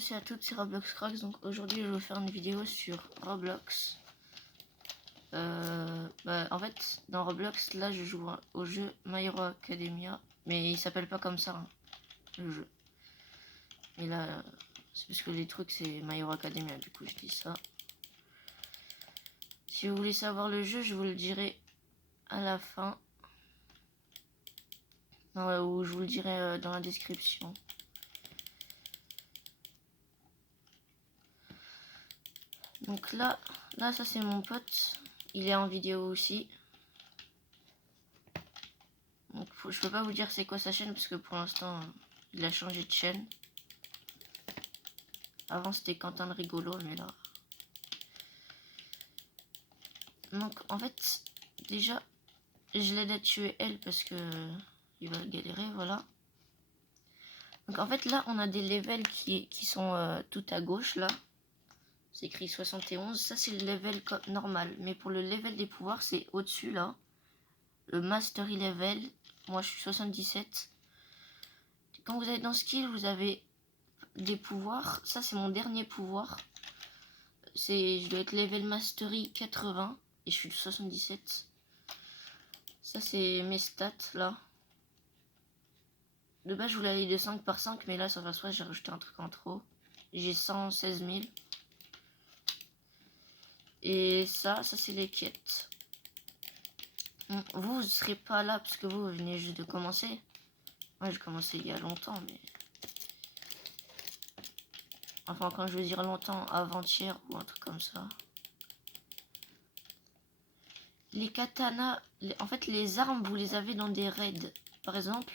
Salut à toutes, c'est Roblox Cracks. Donc aujourd'hui je vais vous faire une vidéo sur Roblox. En fait dans Roblox là je joue au jeu My Hero Academia, mais il s'appelle pas comme ça hein, le jeu. Et là c'est parce que les trucs c'est My Hero Academia, du coup je dis ça. Si vous voulez savoir le jeu, je vous le dirai à la fin. Non, ou je vous le dirai dans la description. Donc là ça c'est mon pote, il est en vidéo aussi. Donc je peux pas vous dire c'est quoi sa chaîne parce que pour l'instant il a changé de chaîne. Avant c'était Quentin de Rigolo, mais là. Donc en fait déjà je l'aide à tuer elle parce que il va galérer, voilà. Donc en fait là on a des levels qui sont tout à gauche là. C'est écrit 71, ça c'est le level normal. Mais pour le level des pouvoirs c'est au-dessus là. Le Mastery level, moi je suis 77. Quand vous êtes dans skill vous avez des pouvoirs, ça c'est mon dernier pouvoir. Je dois être level Mastery 80 et je suis 77. Ça c'est mes stats là. De base je voulais aller de 5 par 5, mais là ça va, soit j'ai rajouté un truc en trop. J'ai 116 000. Et ça c'est les quêtes. Vous serez pas là parce que vous venez juste de commencer. Moi j'ai commencé il y a longtemps, mais... Enfin quand je veux dire longtemps, avant-hier ou un truc comme ça. Les katanas, en fait les armes vous les avez dans des raids. Par exemple,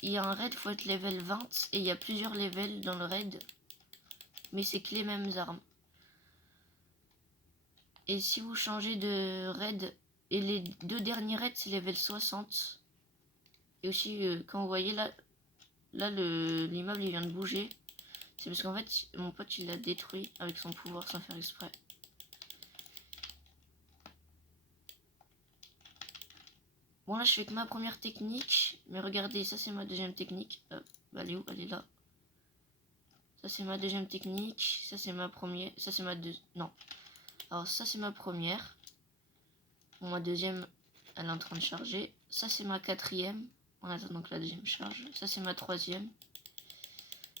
il y a un raid, il faut être level 20 et il y a plusieurs levels dans le raid. Mais c'est que les mêmes armes. Et si vous changez de raid, et les deux derniers raids c'est level 60. Et aussi quand vous voyez là l'immeuble il vient de bouger. C'est parce qu'en fait mon pote il l'a détruit avec son pouvoir sans faire exprès. Bon là je fais que ma première technique. Mais regardez, ça c'est ma deuxième technique. Elle est où? Elle est là. Ça c'est ma deuxième technique. Ça c'est ma première. Ça c'est ma deuxième. Non. Alors ça c'est ma première. Bon, ma deuxième elle est en train de charger. Ça c'est ma quatrième. En attendant que la deuxième charge. Ça c'est ma troisième.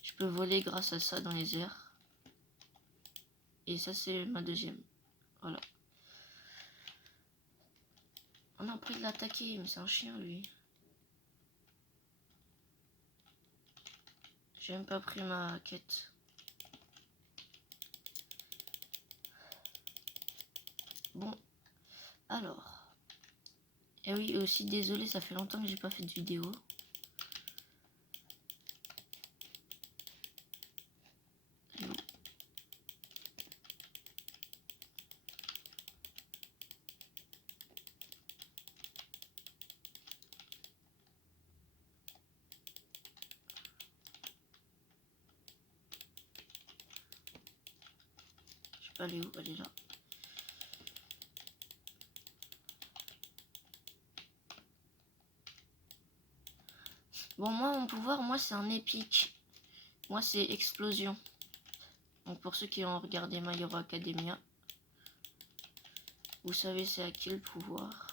Je peux voler grâce à ça dans les airs. Et ça c'est ma deuxième. Voilà. On a pris de l'attaquer, mais c'est un chien lui. J'ai même pas pris ma quête. Bon, alors. Et oui, aussi désolé, ça fait longtemps que j'ai pas fait de vidéo. Je sais pas, elle est où? Elle est là. Bon, moi, mon pouvoir, moi, c'est un épique. Moi, c'est explosion. Donc, pour ceux qui ont regardé My Hero Academia, vous savez c'est à qui le pouvoir.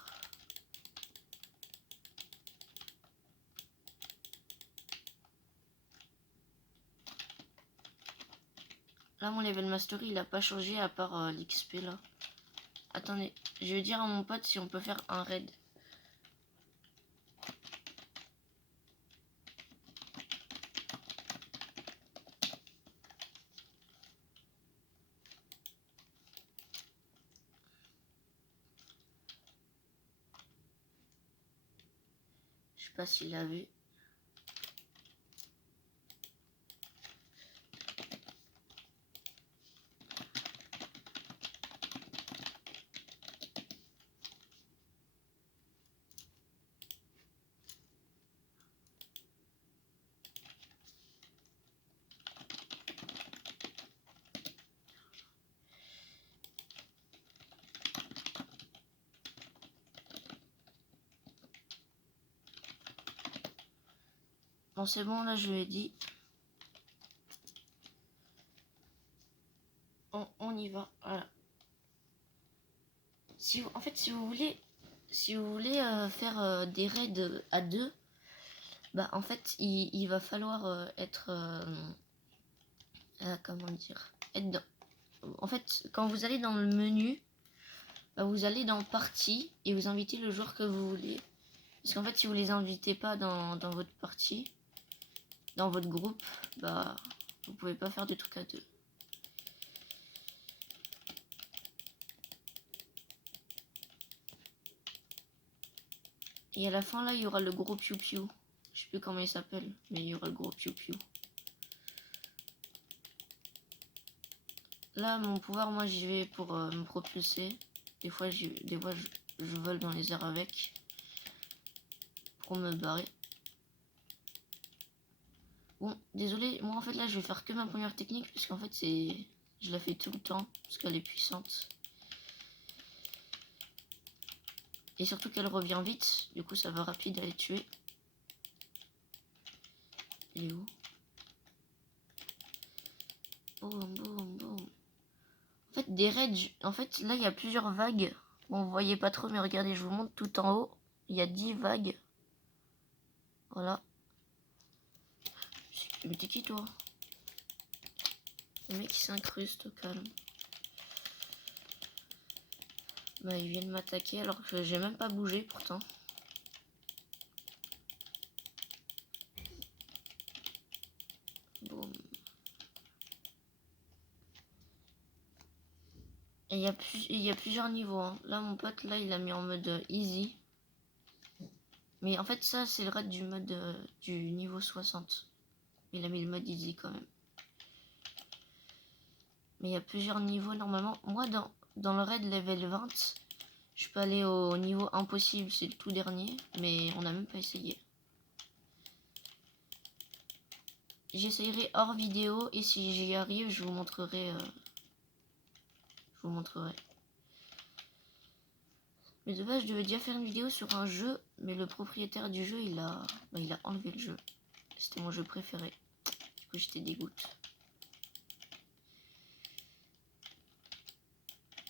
Là, mon level mastery, il a pas changé à part l'XP, là. Attendez, je vais dire à mon pote si on peut faire un raid. Je sais pas s'il a vu. Bon, c'est bon, là, je lui ai dit. on y va. Voilà. En fait, si vous voulez faire des raids à deux, bah en fait, il va falloir être comment dire, en fait, quand vous allez dans le menu, bah, vous allez dans partie et vous invitez le joueur que vous voulez. Parce qu'en fait, si vous les invitez pas dans votre partie, dans votre groupe, bah vous pouvez pas faire des trucs à deux. Et à la fin là, il y aura le gros piou piou. Je sais plus comment il s'appelle, mais il y aura le gros piou piou. Là, mon pouvoir, moi, j'y vais pour me propulser. Des fois, je vole dans les airs avec pour me barrer. Bon, désolé, moi en fait là, je vais faire que ma première technique parce qu'en fait, je la fais tout le temps parce qu'elle est puissante. Et surtout qu'elle revient vite, du coup, ça va rapide à les tuer. Il est où? Boum, boum, boum. En fait, des raids, en fait, là, il y a plusieurs vagues. Bon, vous voyez pas trop, mais regardez, je vous montre tout en haut. Il y a 10 vagues. Voilà. Mais t'es qui, toi? Le mec, il s'incruste, au calme. Bah, ils viennent m'attaquer alors que j'ai même pas bougé, pourtant. Boum. Et il y a plusieurs niveaux. Hein. Là, mon pote, là, il a mis en mode easy. Mais en fait, ça, c'est le raid du mode du niveau 60. Il a mis le mode easy quand même. Mais il y a plusieurs niveaux normalement. Moi, dans le raid level 20, je peux aller au niveau impossible. C'est le tout dernier. Mais on n'a même pas essayé. J'essayerai hors vidéo. Et si j'y arrive, je vous montrerai. Je vous montrerai. Mais de base, je devais déjà faire une vidéo sur un jeu. Mais le propriétaire du jeu, il a enlevé le jeu. C'était mon jeu préféré. Du coup, j'étais dégoûté.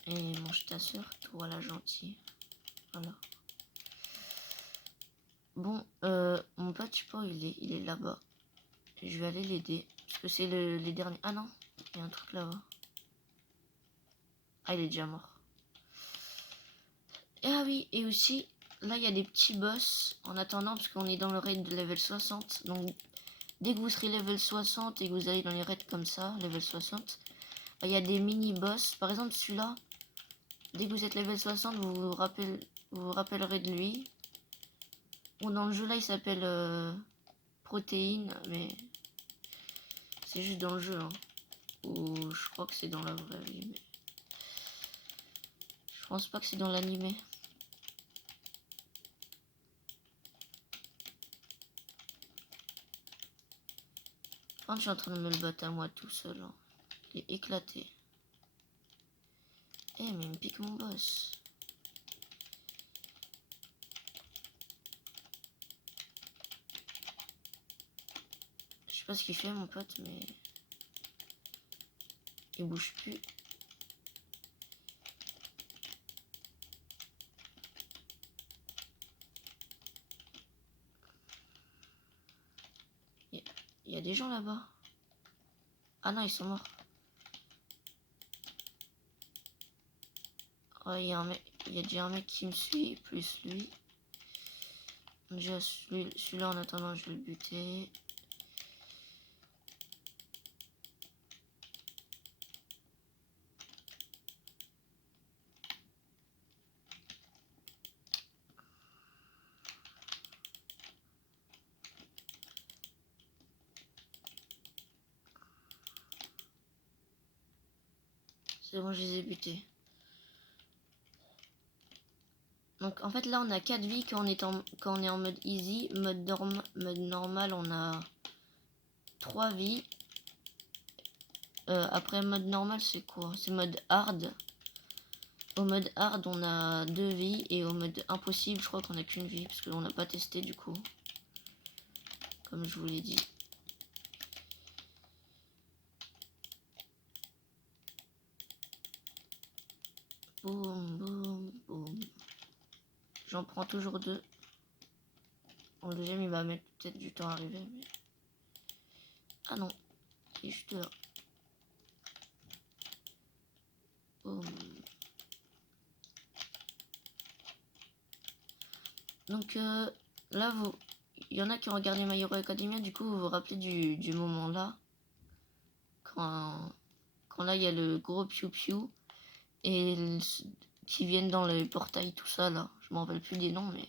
Et mange ta soeur, toi la gentille. Voilà. Bon, mon pote, je sais pas, il est là-bas. Je vais aller l'aider. Parce que c'est les derniers. Ah non, il y a un truc là-bas. Ah, il est déjà mort. Et ah oui, et aussi, là, il y a des petits boss en attendant, parce qu'on est dans le raid de level 60. Donc, dès que vous serez level 60 et que vous allez dans les raids comme ça, level 60, bah, il y a des mini-boss. Par exemple, celui-là, dès que vous êtes level 60, vous vous rappellerez de lui. Bon, dans le jeu, là, il s'appelle Protéine, mais c'est juste dans le jeu. Hein. Ou je crois que c'est dans la vraie vie, mais je pense pas que c'est dans l'animé. Quand je suis en train de me le battre à moi tout seul, hein. Il est éclaté. Eh, mais il me pique mon boss. Je sais pas ce qu'il fait, mon pote, mais il bouge plus. Il y a des gens là-bas. Ah non, ils sont morts. Ouais, il y a déjà un mec qui me suit, plus lui. Déjà, celui-là, en attendant, je vais le buter. C'est bon, je les ai butés. Donc en fait là on a 4 vies quand on est en mode easy, mode normal on a 3 vies. Après mode normal c'est quoi? C'est mode hard. Au mode hard on a 2 vies et au mode impossible je crois qu'on a qu'une vie parce qu'on n'a pas testé du coup. Comme je vous l'ai dit. Boum, boum, boum. J'en prends toujours 2. Bon, le deuxième, il va mettre peut-être du temps à arriver. Mais... ah non, il est juste là. Boum. Donc là, vous... il y en a qui ont regardé My Hero Academia, du coup, vous vous rappelez du moment là. Quand là, il y a le gros piou-piou. Et qui viennent dans le portail, tout ça là. Je m'en rappelle plus des noms, mais...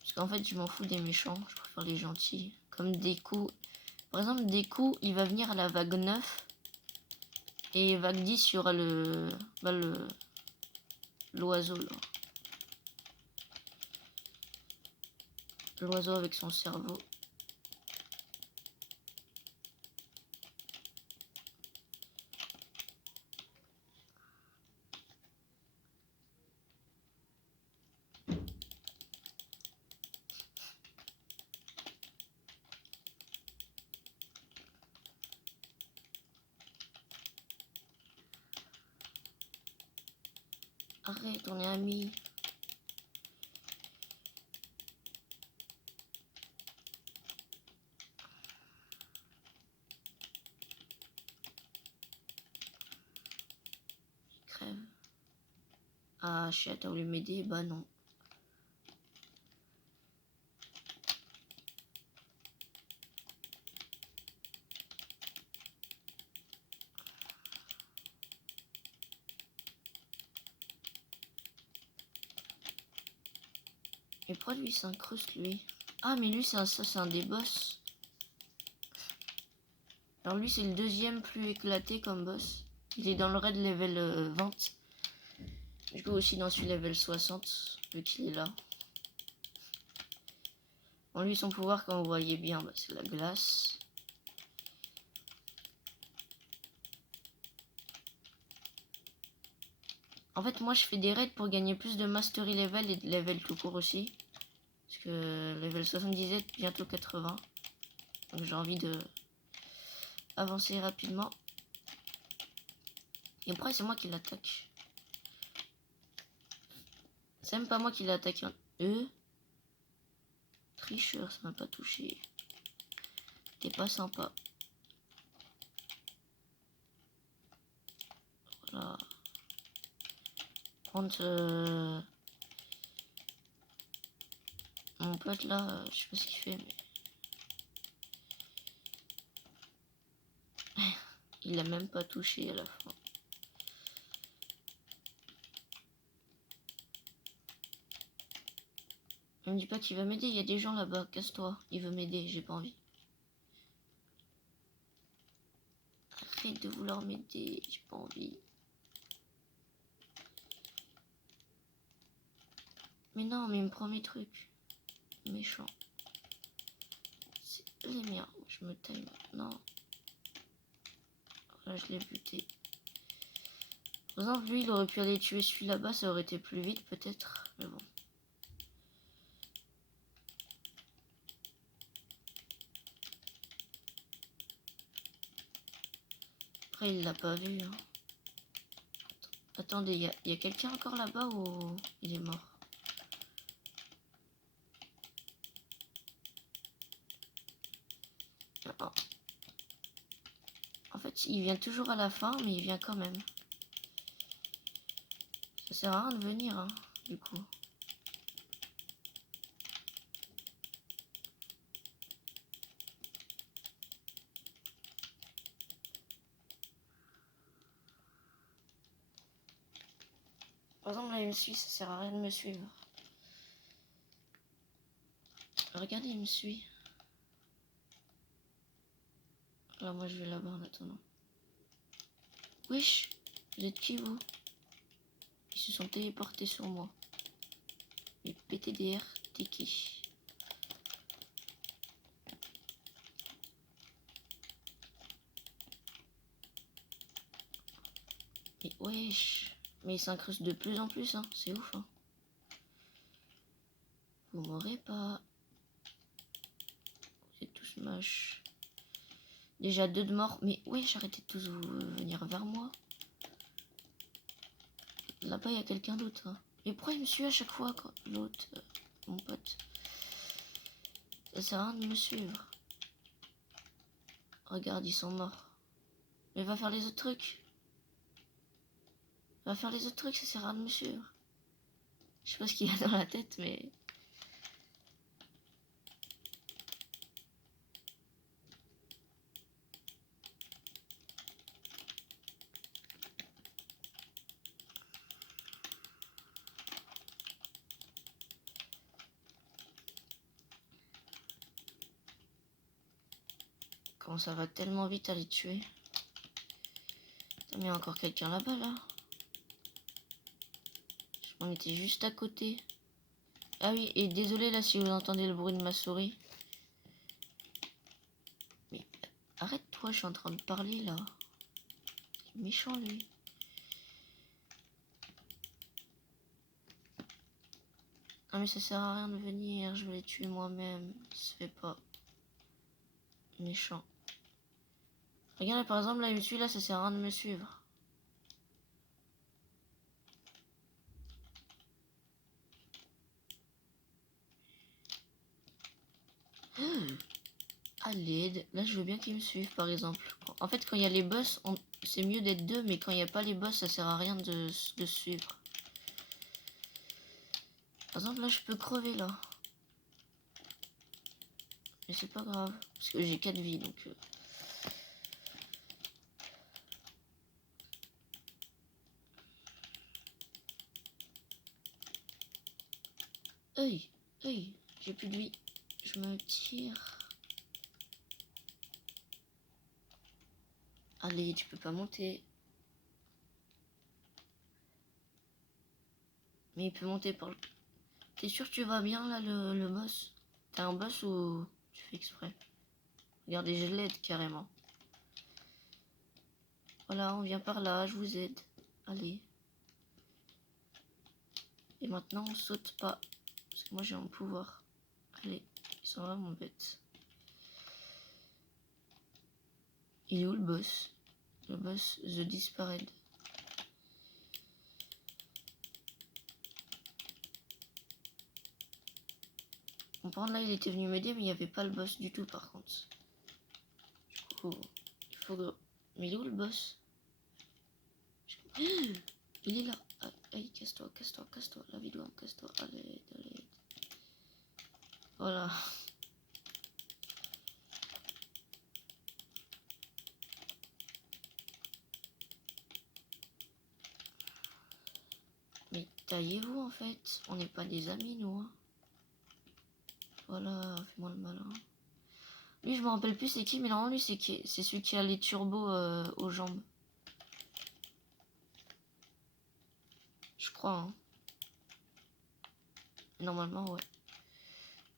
parce qu'en fait, je m'en fous des méchants. Je préfère les gentils. Comme Deku. Par exemple, Deku, il va venir à la vague 9. Et vague 10, il y aura le... bah, l'oiseau là. L'oiseau avec son cerveau. Arrête, on est amis. Il crève. Ah, shit, t'as voulu m'aider? Bah non. Et pourquoi lui s'incruste lui? Ah mais lui ça c'est un des boss. Alors lui c'est le deuxième plus éclaté comme boss. Il est dans le raid level 20. Du coup aussi dans celui level 60 vu qu'il est là. Bon lui son pouvoir comme vous voyez bien bah, c'est la glace. En fait moi je fais des raids pour gagner plus de mastery level et de level tout court aussi. Parce que level 77 bientôt 80. Donc j'ai envie de avancer rapidement. Et après c'est moi qui l'attaque. C'est même pas moi qui l'ai attaqué. Tricheur, ça m'a pas touché. T'es pas sympa. Voilà. Prendre mon pote là, je sais pas ce qu'il fait, mais il l'a même pas touché à la fin. Il me dit pas qu'il va m'aider, il y a des gens là-bas, casse-toi. Il veut m'aider, j'ai pas envie. Arrête de vouloir m'aider, j'ai pas envie. Mais non, mais il me prend mes trucs. Méchant. C'est les miens. Je me taille maintenant. Voilà, je l'ai buté. Par exemple, lui, il aurait pu aller tuer celui là-bas, ça aurait été plus vite peut-être. Mais bon. Après, il l'a pas vu. Hein. Attendez, il y a quelqu'un encore là-bas ou il est mort? Oh. En fait, il vient toujours à la fin, mais il vient quand même. Ça sert à rien de venir, hein, du coup. Par exemple, là, il me suit, ça sert à rien de me suivre. Regardez, il me suit. Là, moi, je vais là-bas en attendant. Wesh, vous êtes qui, vous? Ils se sont téléportés sur moi. Les PTDR, t'es qui? Mais wesh. Mais ils s'incrustent de plus en plus, hein. C'est ouf, hein. Vous m'aurez pas. Vous êtes tous moches. Déjà 2 de mort. Mais wesh, arrêtez de tous vous venir vers moi. Là-bas, il y a quelqu'un d'autre. Hein. Et pourquoi il me suit à chaque fois quand l'autre, mon pote? Ça sert à rien de me suivre. Regarde, ils sont morts. Mais va faire les autres trucs. Va faire les autres trucs, ça sert à rien de me suivre. Je sais pas ce qu'il y a dans la tête, mais... Comment ça va tellement vite à les tuer. Mais il y a encore quelqu'un là-bas, là. On était juste à côté. Ah oui, et désolé là si vous entendez le bruit de ma souris. Mais arrête-toi, je suis en train de parler là. C'est méchant lui. Ah mais ça sert à rien de venir, je vais les tuer moi-même. Ça se fait pas. Méchant. Regarde là, par exemple, là il me suit, là ça sert à rien de me suivre. À l'aide, là je veux bien qu'ils me suivent par exemple. En fait quand il y a les boss, c'est mieux d'être deux, mais quand il n'y a pas les boss, ça sert à rien de suivre. Par exemple là je peux crever là. Mais c'est pas grave, parce que j'ai 4 vies donc... Hey, hey, j'ai plus de vie. Je me tire. Allez, tu peux pas monter. Mais il peut monter par le... T'es sûr que tu vas bien là le boss? T'as un boss ou tu fais exprès? Regardez, je l'aide carrément. Voilà, on vient par là, je vous aide. Allez. Et maintenant on saute pas. Parce que moi j'ai un pouvoir. Allez, ils sont vraiment bêtes. Il est où le boss? Le boss The Disparate. Bon, par contre là il était venu m'aider mais il n'y avait pas le boss du tout par contre. Du coup, il faut que... Mais il est où le boss? Il est là. Allez, casse-toi, casse-toi, casse-toi. La vidéo, casse-toi. Allez, allez. Voilà. Mais taillez-vous en fait. On n'est pas des amis, nous. Hein. Voilà, fais-moi le malin. Lui, je me rappelle plus c'est qui, mais normalement, lui, c'est celui qui a les turbos aux jambes. Je crois, hein. Normalement, ouais.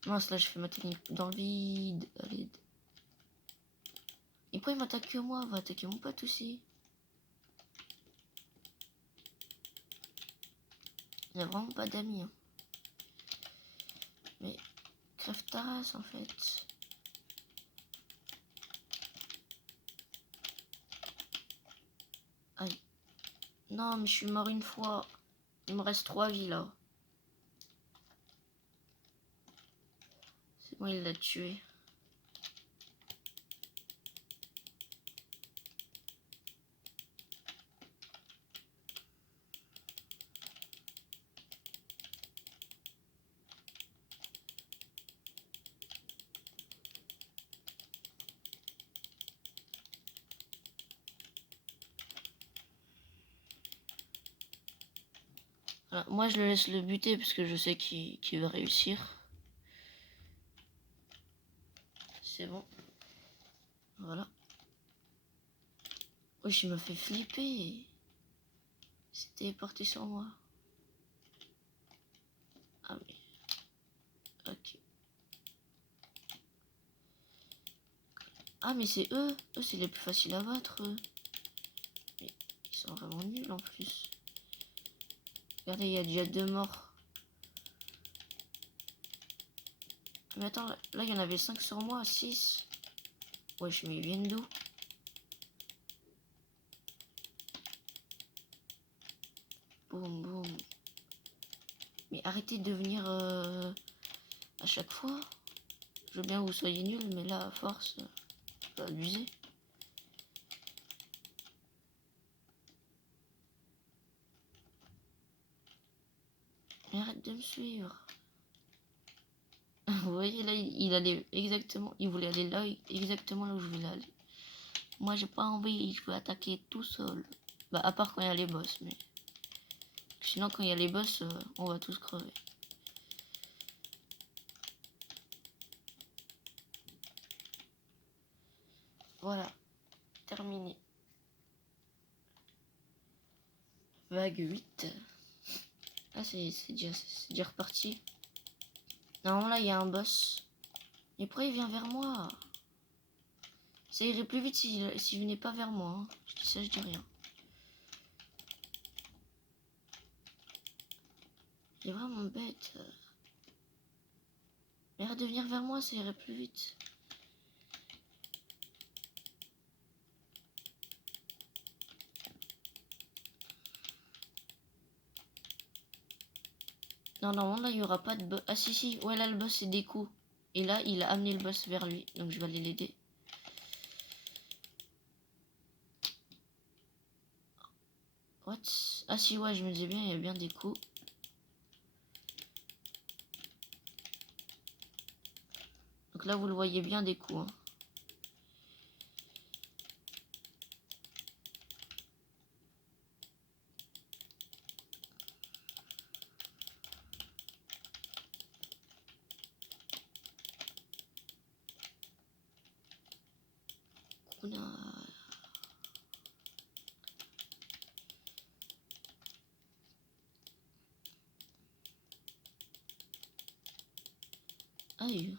Mince, là, je fais ma technique dans le vide. Allez. Et pourquoi il m'attaque que moi? Va attaquer mon pote aussi. Il n'a vraiment pas d'amis. Hein. Mais crève ta race, en fait. Aïe. Non, mais je suis mort une fois. Il me reste 3 vies, là. C'est bon, il l'a tué. Voilà. Moi, je le laisse le buter parce que je sais qu'il va réussir. C'est bon. Voilà. Oui, il me fait flipper. C'était porté sur moi. Ah mais... Ok. Ah mais c'est eux. Eux, c'est les plus faciles à battre, eux. Mais ils sont vraiment nuls en plus. Regardez, il y a déjà 2 morts. Mais attends, là, il y en avait 5 sur moi, 6. Ouais, je me viens d'où? Boum, boum. Mais arrêtez de venir à chaque fois. Je veux bien que vous soyez nuls, mais là, à force, faut abuser. Mais arrête de me suivre. Vous voyez, là, il allait exactement... Il voulait aller là, exactement là où je voulais aller. Moi, j'ai pas envie, je veux attaquer tout seul. Bah, à part quand il y a les boss, mais... Sinon, quand il y a les boss, on va tous crever. Voilà. Terminé. Vague 8. Ah, c'est déjà reparti. Non, là, il y a un boss. Mais pourquoi il vient vers moi? Ça irait plus vite s'il venait pas vers moi. Hein. Je dis ça, je dis rien. Il est vraiment bête. Mais arrête de venir vers moi, ça irait plus vite. Non, normalement, là, il n'y aura pas de boss. Ah, si, si. Ouais, là, le boss, c'est des coups. Et là, il a amené le boss vers lui. Donc, je vais aller l'aider. What? Ah, si, ouais, je me disais bien, il y a bien des coups. Donc là, vous le voyez bien des coups. Hein. Kuna. Aïe.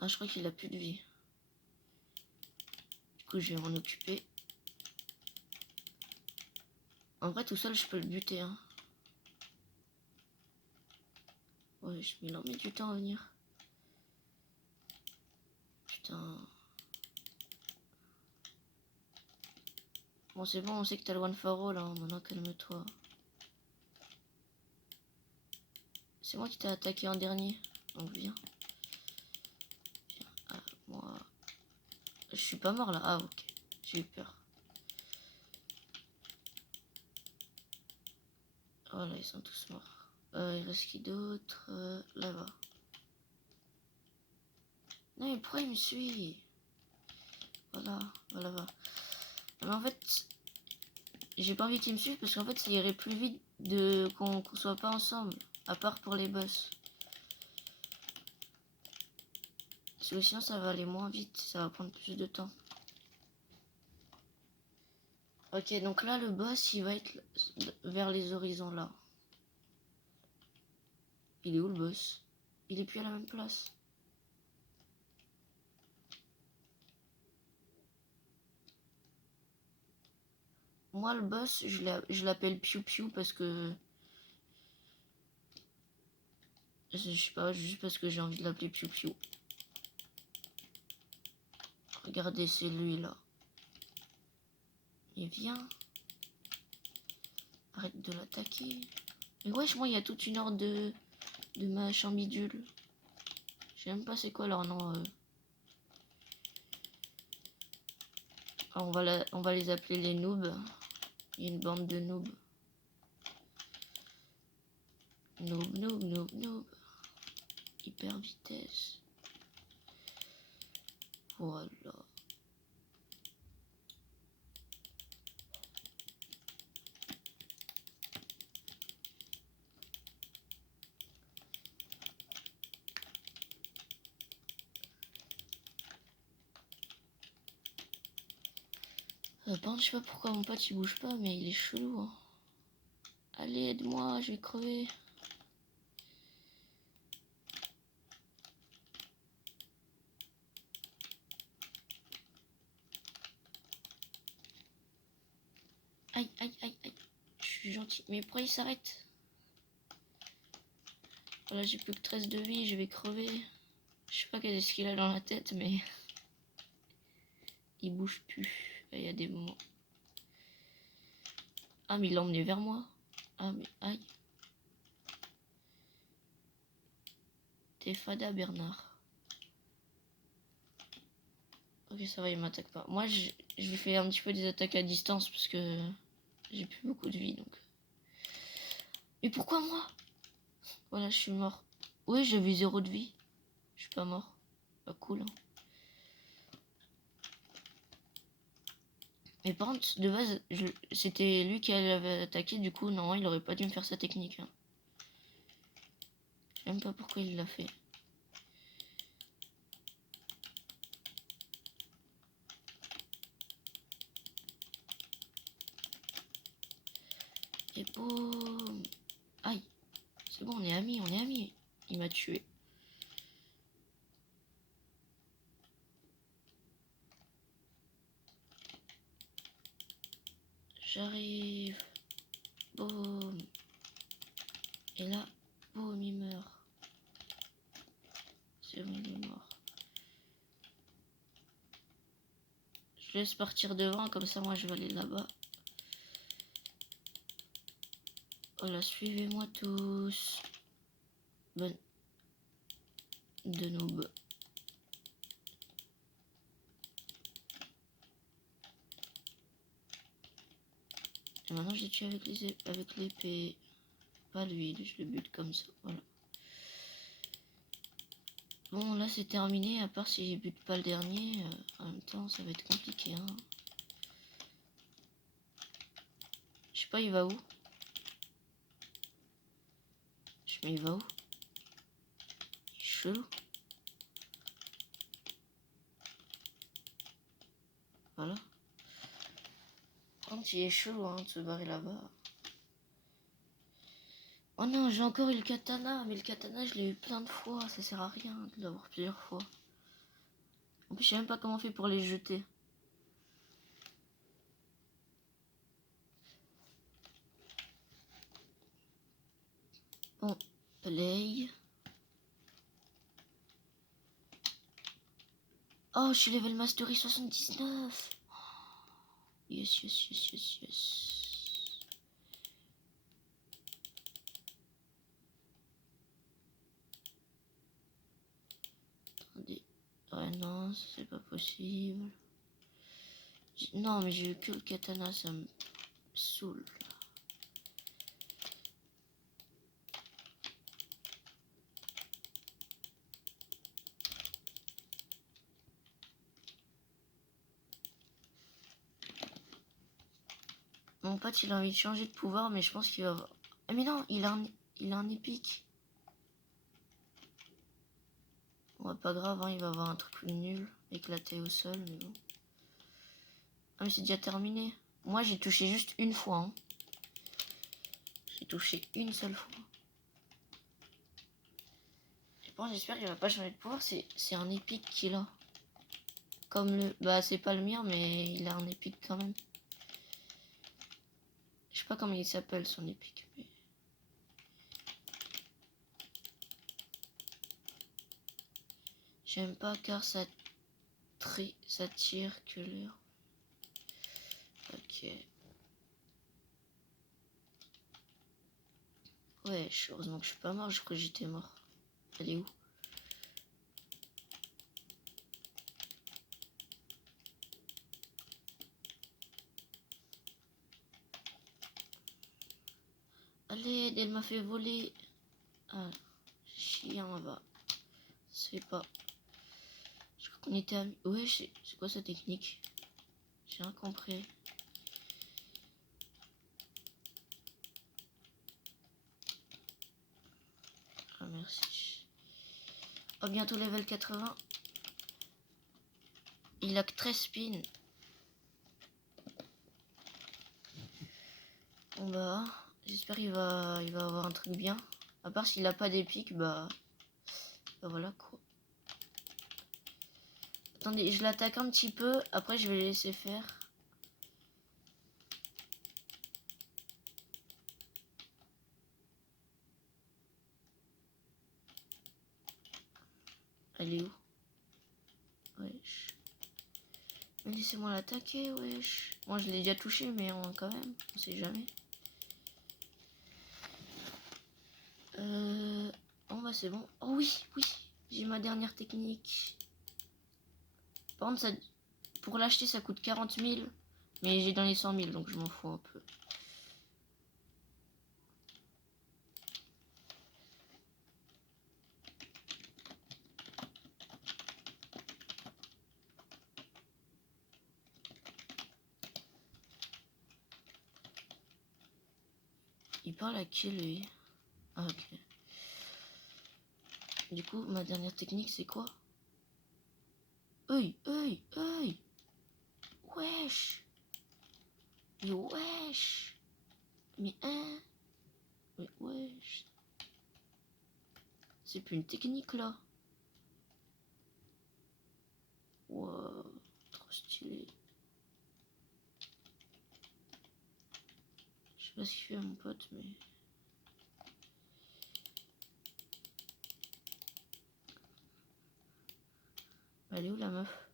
Ah, je crois qu'il a plus de vie. Du coup, je vais m'en occuper. En vrai, tout seul, je peux le buter. Hein. Ouais, il en met du temps à venir. Putain. Bon, c'est bon, on sait que t'as le one for all. Hein. Maintenant, calme-toi. C'est moi qui t'ai attaqué en dernier. Donc, viens. Ah, moi... Je suis pas mort, là. Ah, ok. J'ai eu peur. Oh, là, ils sont tous morts. Il reste qui d'autre là-bas. Non, mais pourquoi il me suit? Voilà, voilà. Mais en fait, j'ai pas envie qu'il me suive parce qu'en fait, ça irait plus vite de qu'on soit pas ensemble, à part pour les boss. Parce que sinon, ça va aller moins vite, ça va prendre plus de temps. Ok, donc là, le boss, il va être vers les horizons là. Il est où le boss? Il est plus à la même place. Moi, le boss, je l'appelle Piu Piu parce que... Je sais pas, juste parce que j'ai envie de l'appeler Piu Piu. Regardez, c'est lui là. Mais viens. Arrête de l'attaquer. Mais wesh, moi, il y a toute une horde de machins bidules. Je sais même pas c'est quoi leur nom. Ah, on va les appeler les noobs. Il y a une bande de noobs. Noob, noob, noob, noob. Hyper vitesse. Voilà. Par contre, je sais pas pourquoi mon pote il bouge pas, mais il est chelou. Hein. Allez, aide-moi, je vais crever. Aïe, aïe, aïe, aïe. Je suis gentil. Mais pourquoi il s'arrête? Voilà, j'ai plus que 13 de vie, je vais crever. Je sais pas qu'est-ce qu'il a dans la tête, mais il bouge plus. Il y a des moments. Ah, mais il l'a emmené vers moi. Ah, mais aïe. T'es fada, Bernard. Ok, ça va, il m'attaque pas. Moi, je lui fais un petit peu des attaques à distance parce que j'ai plus beaucoup de vie, donc. Mais pourquoi moi? Voilà, je suis mort. Oui, j'avais 0 de vie. Je suis pas mort. Pas cool, hein. Mais par contre, de base, c'était lui qui avait attaqué, du coup, non, il aurait pas dû me faire sa technique. Hein. Je sais même pas pourquoi il l'a fait. Et boum. Aïe. C'est bon, on est amis, on est amis. Il m'a tué. J'arrive. Boum. Et là, boum, il meurt. C'est bon, il est mort. Je laisse partir devant, comme ça, moi, je vais aller là-bas. Voilà, suivez-moi tous. Bonne de noob. Et maintenant, je l'ai tué avec l'épée. Pas lui, je le bute comme ça. Voilà. Bon, là, c'est terminé. À part si je bute pas le dernier. En même temps, ça va être compliqué. Hein. Je sais pas, il va où? Mais il va où? Il est chelou. Voilà. Quand il est chelou hein, de se barrer là-bas. Oh non, j'ai encore eu le katana, mais le katana je l'ai eu plein de fois, ça sert à rien de l'avoir plusieurs fois. En plus je sais même pas comment on fait pour les jeter. Bon, play. Oh, je suis level mastery 79. Yes, yes, yes, yes, yes. Attendez. Ouais, non, c'est pas possible. Non, mais j'ai eu que le katana, ça me saoule. Mon pote, il a envie de changer de pouvoir, mais je pense qu'il va... Ah, mais non, il a un épique. Bon, pas grave, hein, il va avoir un truc nul, éclaté au sol, mais bon. Ah, mais c'est déjà terminé. Moi, j'ai touché juste une fois. Hein. J'ai touché une seule fois. Et bon, j'espère qu'il va pas changer de pouvoir. C'est un épique qu'il a. Comme le... Bah, c'est pas le mien, mais il a un épique quand même. Je sais pas comment il s'appelle, son épique. Mais... J'aime pas car ça tire que l'air. Ok. Ouais, heureusement que je suis pas mort. Je crois que j'étais mort. Elle est où? Allez, elle m'a fait voler. Ah, chien va. Ça se fait pas. Je crois qu'on était amis. Ouais, c'est quoi sa technique? J'ai rien compris. Ah, merci. Oh, bientôt level 80. Il a que 13 spins. Bon bah, j'espère qu'il va avoir un truc bien. À part s'il a pas d'épique, bah voilà quoi. Attendez, je l'attaque un petit peu. Après, je vais le laisser faire. Elle est où? Wesh. Mais laissez-moi l'attaquer, wesh. Moi, je l'ai déjà touché, mais quand même, on sait jamais. Oh bah c'est bon. Oh oui, oui, j'ai ma dernière technique. Par contre, ça, pour l'acheter, ça coûte 40 000. Mais j'ai dans les 100 000, donc je m'en fous un peu. Il parle à qui, lui? Ah, ok. Du coup, ma dernière technique, c'est quoi? Hey, hey, hey! Wesh! Yo, wesh! Mais hein? Mais wesh! C'est plus une technique, là. Wow, trop stylé. Je sais pas ce qu'il fait, mon pote, mais... Elle est où, la meuf?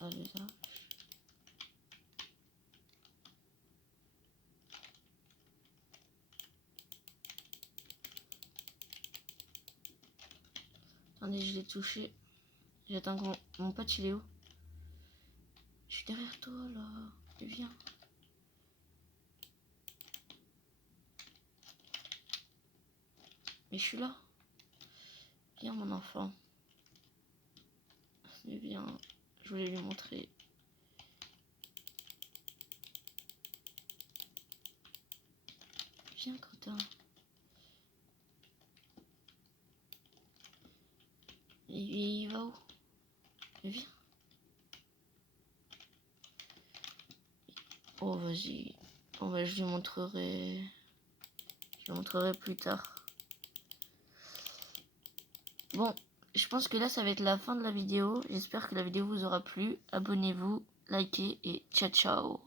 Ah, elle est là. Attendez, je l'ai touché. J'attends que mon pote, il est où? Je suis derrière toi, là. Et viens. Mais je suis là. Viens, mon enfant. Mais viens. Je voulais lui montrer. Viens, Quentin. Il va où? Mais viens. Oh, vas-y. Oh, bah, je lui montrerai. Je lui montrerai plus tard. Bon, je pense que là, ça va être la fin de la vidéo. J'espère que la vidéo vous aura plu. Abonnez-vous, likez et ciao ciao.